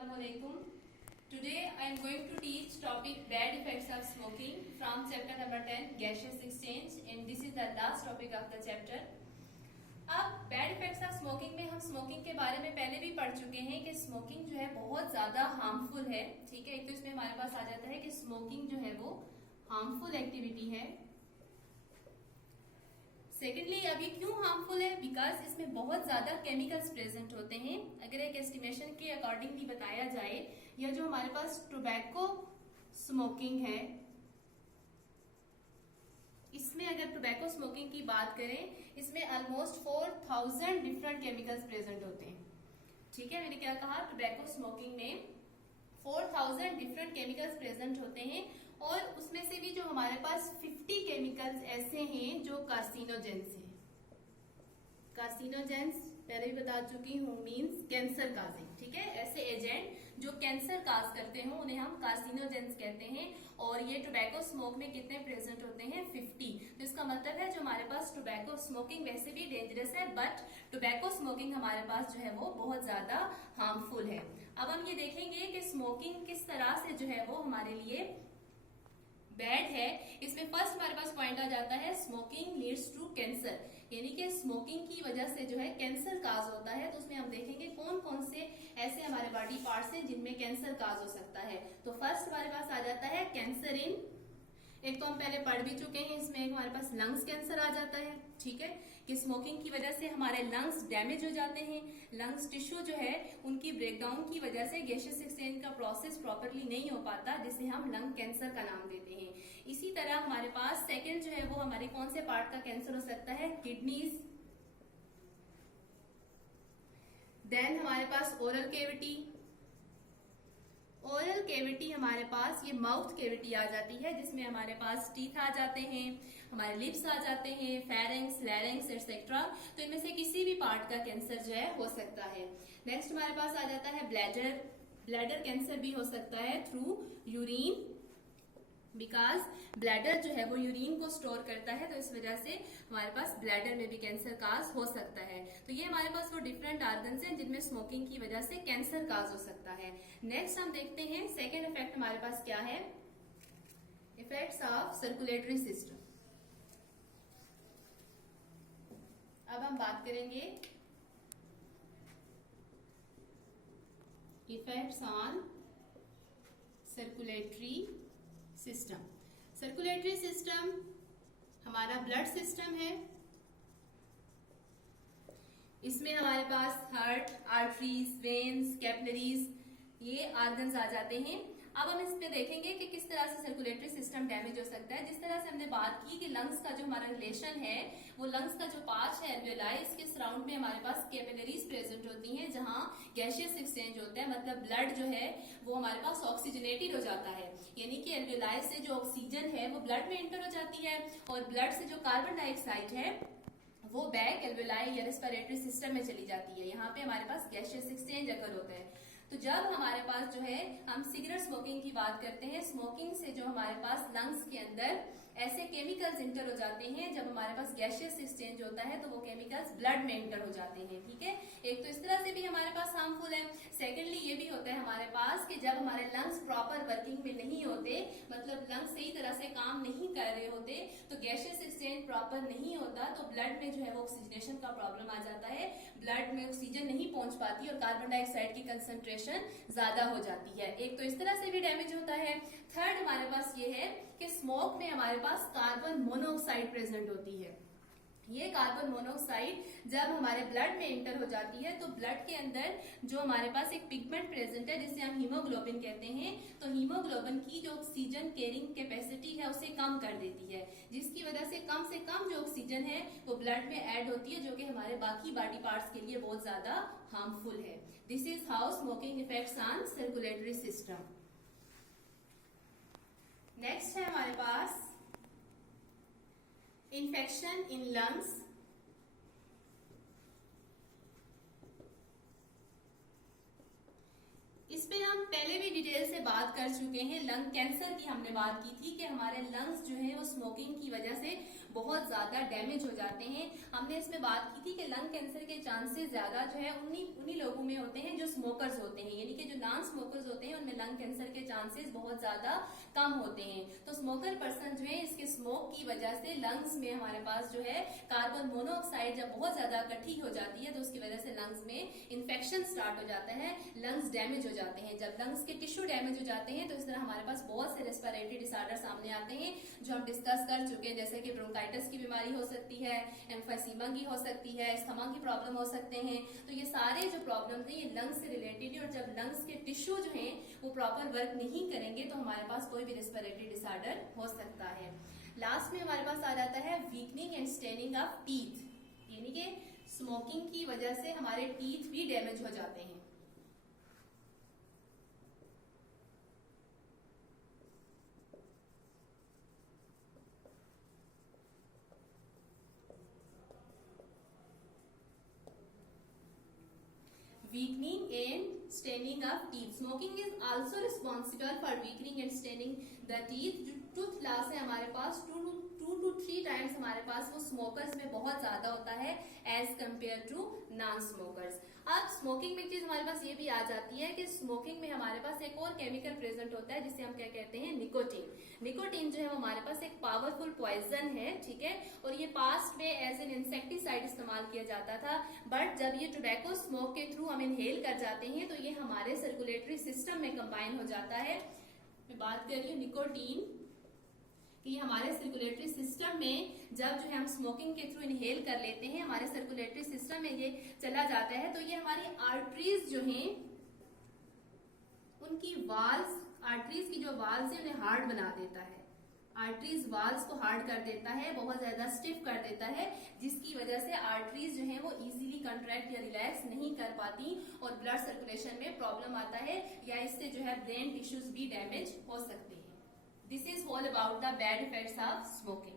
Assalamualaikum. Today I am going to teach topic bad effects of smoking from chapter number 10 gaseous exchange and this is the last topic of the chapter. अब bad effects of smoking में हम smoking के बारे में पहले भी पढ़ चुके हैं कि स्मोकिंग जो है बहुत ज्यादा हार्मफुल है. ठीक है, एक तो इसमें हमारे पास आ जाता है कि स्मोकिंग जो है वो हार्मफुल एक्टिविटी है. सेकेंडली, अभी क्यों हार्मफुल है? बिकॉज इसमें बहुत ज्यादा केमिकल्स प्रेजेंट होते हैं. अगर एक एस्टिमेशन के अकॉर्डिंग भी बताया जाए, यह जो हमारे पास टोबैको स्मोकिंग है, इसमें अगर टोबैको स्मोकिंग की बात करें, इसमें ऑलमोस्ट 4000 डिफरेंट केमिकल्स प्रेजेंट होते हैं. ठीक है, मैंने क्या कहा? टोबैको स्मोकिंग में 4000 डिफरेंट केमिकल्स प्रेजेंट होते हैं और उसमें से भी जो हमारे पास 50 केमिकल्स ऐसे हैं जो कार्सिनोजेंस हैं. कार्सिनोजेंस पहले भी बता चुकी हूँ, मीन्स कैंसर काजिंग. ठीक है, ऐसे एजेंट जो कैंसर काज करते हो उन्हें हम कार्सिनोजेंस कहते हैं. और ये टोबैको स्मोक में कितने प्रेजेंट होते हैं? 50. तो इसका मतलब है जो हमारे पास टोबैको स्मोकिंग वैसे भी डेंजरस है, बट टोबैको स्मोकिंग हमारे पास जो है वो बहुत ज्यादा हार्मफुल है. अब हम ये देखेंगे कि स्मोकिंग किस तरह से जो है वो हमारे लिए बैड है. इसमें फर्स्ट हमारे पास पॉइंट आ जाता है स्मोकिंग लीड्स टू कैंसर, यानी कि स्मोकिंग की वजह से जो है कैंसर काज होता है. तो उसमें हम देखेंगे कौन कौन से ऐसे हमारे बॉडी पार्ट्स हैं जिनमें कैंसर काज हो सकता है. तो फर्स्ट हमारे पास आ जाता है कैंसर इन, एक तो हम पहले पढ़ भी चुके हैं, इसमें एक हमारे पास लंग्स कैंसर आ जाता है. ठीक है, कि स्मोकिंग की वजह से हमारे लंग्स डैमेज हो जाते हैं. लंग्स टिश्यू जो है उनकी ब्रेकडाउन की वजह से गैसियस एक्सचेंज का प्रोसेस प्रॉपरली नहीं हो पाता, जिसे हम लंग कैंसर का नाम देते हैं. इसी तरह हमारे पास सेकेंड जो है वो हमारे कौन से पार्ट का कैंसर हो सकता है? किडनीज. देन हमारे पास ओरल कैविटी. ओरल कैविटी हमारे पास ये माउथ कैविटी आ जाती है, जिसमें हमारे पास टीथ आ जाते हैं, हमारे लिप्स आ जाते हैं, फेरेंक्स, लैरिंक्स एटसेट्रा. तो इनमें से किसी भी पार्ट का कैंसर जो है हो सकता है. नेक्स्ट हमारे पास आ जाता है ब्लैडर. ब्लैडर कैंसर भी हो सकता है थ्रू यूरिन, बिकॉज ब्लैडर जो है वो यूरिन को स्टोर करता है, तो इस वजह से हमारे पास ब्लैडर में भी कैंसर काज हो सकता है. तो ये हमारे पास वो डिफरेंट ऑर्गन्स हैं जिनमें स्मोकिंग की वजह से कैंसर काज हो सकता है. नेक्स्ट हम देखते हैं सेकेंड इफेक्ट हमारे पास क्या है? Effects of circulatory system. अब हम बात करेंगे effects on circulatory system. Circulatory system हमारा ब्लड सिस्टम है. इसमें हमारे पास हार्ट, आर्टरीज, वेन्स, कैपिलरीज, ये ऑर्गन्स आ जाते हैं. अब हम इसमें देखेंगे कि किस तरह से सर्कुलेटरी सिस्टम डैमेज हो सकता है. जिस तरह से हमने बात की कि लंग्स का जो हमारा रिलेशन है, वो लंग्स का जो पार्ट है एल्वेलाई, इसके सराउंड में हमारे पास कैपिलरीज प्रेजेंट होती हैं, जहां गैसियस एक्सचेंज होता है. मतलब ब्लड जो है वो हमारे पास ऑक्सीजनेटेड हो जाता है, यानी कि एल्वेलाई से जो ऑक्सीजन है वो ब्लड में एंटर हो जाती है और ब्लड से जो कार्बन डाइऑक्साइड है वो बैक एल्वेलाई या रेस्पिरेटरी सिस्टम में चली जाती है. यहाँ पे हमारे पास गैसियस एक्सचेंज अगर होता है. तो जब हमारे पास जो है हम सिगरेट स्मोकिंग की बात करते हैं, स्मोकिंग से जो हमारे पास लंग्स के अंदर ऐसे केमिकल्स इंटर हो जाते हैं, जब हमारे पास गैसियस एक्सचेंज होता है तो वो केमिकल्स ब्लड में इंटर हो जाते हैं. ठीक है, एक तो इस तरह से भी हमारे पास हार्मफुल है. सेकेंडली ये भी होता है हमारे पास कि जब हमारे लंग्स प्रॉपर वर्किंग में नहीं होते, मतलब लंग्स सही तरह से काम नहीं कर रहे होते, तो गैसियस एक्सचेंज प्रॉपर नहीं होता, तो ब्लड में जो है वो ऑक्सीजनेशन का प्रॉब्लम आ जाता है. ब्लड में ऑक्सीजन नहीं पहुंच पाती और कार्बन डाइऑक्साइड की कंसंट्रेशन ज्यादा हो जाती है. एक तो इस तरह से भी डैमेज होता है. थर्ड हमारे पास ये है कि स्मोक में हमारे पास कार्बन मोनोऑक्साइड प्रेजेंट होती है. ये कार्बन मोनोऑक्साइड जब हमारे ब्लड में एंटर हो जाती है तो ब्लड के अंदर जो हमारे पास एक पिगमेंट प्रेजेंट है जिसे हम हीमोग्लोबिन कहते हैं, तो हीमोग्लोबिन की जो ऑक्सीजन कैरिंग कैपेसिटी है उसे कम कर देती है, जिसकी वजह से कम जो ऑक्सीजन है वो ब्लड में ऐड होती है, जो कि हमारे बाकी बॉडी पार्ट्स के लिए बहुत ज्यादा हार्मफुल है. This is how smoking effects on circulatory system. Next है हमारे पास इन्फेक्शन इन लंग्स. इस पे हम पहले भी डिटेल से बात कर चुके हैं. लंग कैंसर की हमने बात की थी कि हमारे लंग्स जो है वो स्मोकिंग की वजह से बहुत ज्यादा डैमेज हो जाते हैं। हमने इसमें बात की थी कि लंग कैंसर के चांसेस ज्यादा जो है उन्हीं लोगों में होते हैं जो स्मोकर्स होते हैं, यानी कि जो नॉन स्मोकर्स होते हैं उनमें लंग कैंसर के चांसेस बहुत ज्यादा कम होते हैं। तो स्मोकर पर्सन जो है इसके स्मोक की वजह से लंग्स में हमारे पास जो है कार्बन मोनोऑक्साइड जब बहुत ज्यादा इकट्ठी हो जाती है तो उसकी वजह से लंग्स में इन्फेक्शन स्टार्ट हो जाता है, लंग्स डैमेज हो जाते हैं। जब लंग्स के टिश्यू डैमेज हो जाते हैं तो इस तरह हमारे पास बहुत से रेस्पिरेटरी डिसऑर्डर सामने आते हैं जो हम डिस्कस कर चुके हैं, जैसे कि ब्रोंकाइटिस की बीमारी हो सकती है, एम्फीसीमा की हो सकती है, अस्थमा की प्रॉब्लम हो सकते हैं। तो ये सारे जो प्रॉब्लम है ये लंग्स से रिलेटेड है और जब लंग्स के टिश्यू जो है वो प्रॉपर वर्क नहीं करेंगे तो हमारे पास कोई भी रेस्पिरेटरी डिसऑर्डर हो सकता है। लास्ट में हमारे पास आ जाता है weakening and staining of teeth, यानी कि स्मोकिंग की वजह से हमारे टीथ भी डैमेज हो जाते हैं। Weakening and staining of teeth. Smoking is also responsible for weakening and staining the teeth. जो टूथ लॉस है हमारे पास 2 to 3 टाइम्स हमारे पास वो स्मोकर्स में बहुत ज्यादा होता है as compare to non smokers. अब स्मोकिंग में चीज हमारे पास ये भी आ जाती है कि स्मोकिंग में हमारे पास एक और केमिकल प्रेजेंट होता है जिसे हम क्या कहते हैं, निकोटीन। निकोटीन जो है वो हमारे पास एक पावरफुल पॉइजन है, ठीक है, और ये पास्ट में एज एन इंसेक्टिसाइड इस्तेमाल किया जाता था, बट जब ये टोबैको स्मोक के थ्रू हम इनहेल कर जाते हैं तो ये हमारे सर्कुलेटरी सिस्टम में कंबाइन हो जाता है। मैं बात कर रही हूँ निकोटीन कि हमारे सर्कुलेटरी सिस्टम में जब जो है हम स्मोकिंग के थ्रू इनहेल कर लेते हैं हमारे सर्कुलेटरी सिस्टम में ये चला जाता है तो ये हमारी आर्टरीज जो हैं उनकी वाल्स, आर्टरीज की जो वाल्स है उन्हें हार्ड बना देता है, आर्टरीज वाल्स को हार्ड कर देता है, बहुत ज्यादा स्टिफ कर देता है, जिसकी वजह से आर्टरीज जो है वो इजीली कंट्रैक्ट या रिलैक्स नहीं कर पाती और ब्लड सर्कुलेशन में प्रॉब्लम आता है या इससे जो है ब्रेन टिश्यूज भी डैमेज हो सकते हैं। This is all about the bad effects of smoking.